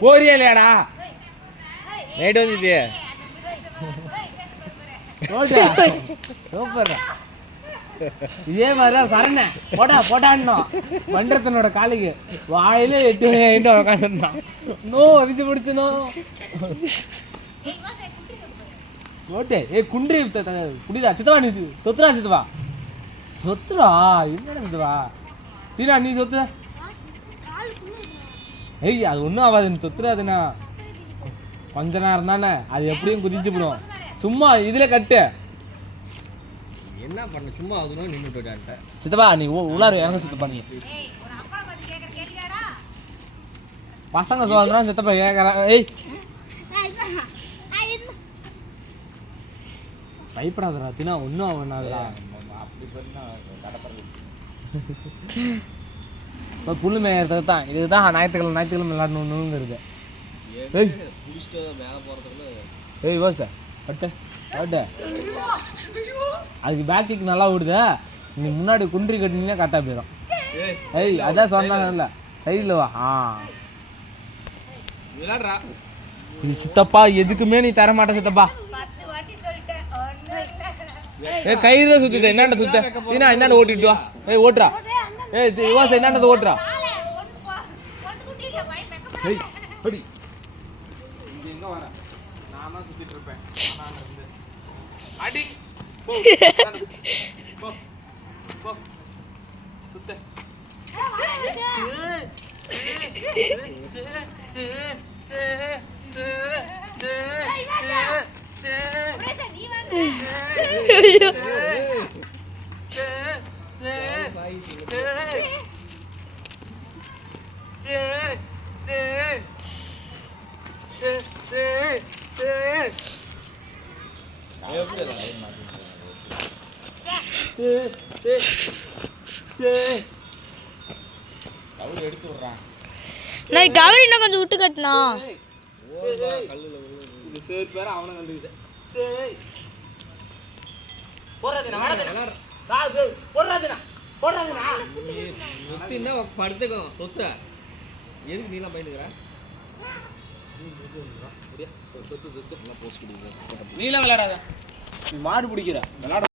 போறியா இல்லையாடா? ரைட் வந்து சூப்பர் இதே மாதிரிதான் சரண. போடா போடான்னோம். மன்றத்தனோட காலுக்கு. வாயில எட்டு மணி உட்காந்துருந்தான் நோ அதிச்சு பிடிச்சனோ. ஓட்டே ஏ குன்றி குடிதா சித்தவா நீ சொத்துரா சித்தவா. சொத்துரா என்னடா சித்தவா? தீனா நீ சொத்து. ஏய் அது ஒன்றும் ஆகாது நீ தொத்துறாதுண்ணா கொஞ்ச நேரம் தானே அது எப்படியும் குதிச்சு விடும் சும்மா இதுல கட்டு. என்ன பண்ண சும்மா அதுனா நின்று போயிட்டான்ட்ட சித்தப்பா நீ உள்ளாரு இறங்க சித்தப்பா நீ. பசங்க சொல்றான் சித்தப்பா கேட்கறான் ஏய். பயப்படாதடா தினா ஒன்றும் அவனாதடா அப்படி பண்ணா கடப்பறது இப்போ புல்லு மேயறதுக்கு தான். இதுக்கு தான் ஞாயிற்றுக்கிழமை ஞாயிற்றுக்கிழமை இருக்கு ஏய். ஏய் யோச கட்டு கட்டு அதுக்கு பேக் கிக் நல்லா விடுதா நீ முன்னாடி குன்றி கட்டினீங்கன்னா கரெக்டாக போயிடும் ஏய் அதான் சொன்னாங்கல்ல. சைடில் வா. ஆ. விளாடுறா. இது சித்தப்பா எதுக்குமே நீ தர மாட்ட சித்தப்பா. ஏய் கயிறு தான் சுத்துது. என்னண்ட சுத்த? தீனா இந்தாண்ட ஓட்டிட்டு வா. ஏய் ஓட்டுறா. ஏய் தி- யுவாச இந்தாண்ட ஓட்டுறா ஏய் படி இங்க எங்க வர நான் தான் சுத்திட்டு இருப்பேன். அடி போ. போ போ சுத்த நான் கவரி இன்னும் கொஞ்சம் விட்டு கட்டினா? கல்லுல இது சேர் அவனை கண்டுக்குது சேய் போறாதேனா போறாதேனா சொத்துன்னா படுத்துக்கோ எதுக்கு நீலாம் பயந்துக்கிற? நீலாம் விளையாடாத. நீ மாடு பிடிக்கிற. விளையாட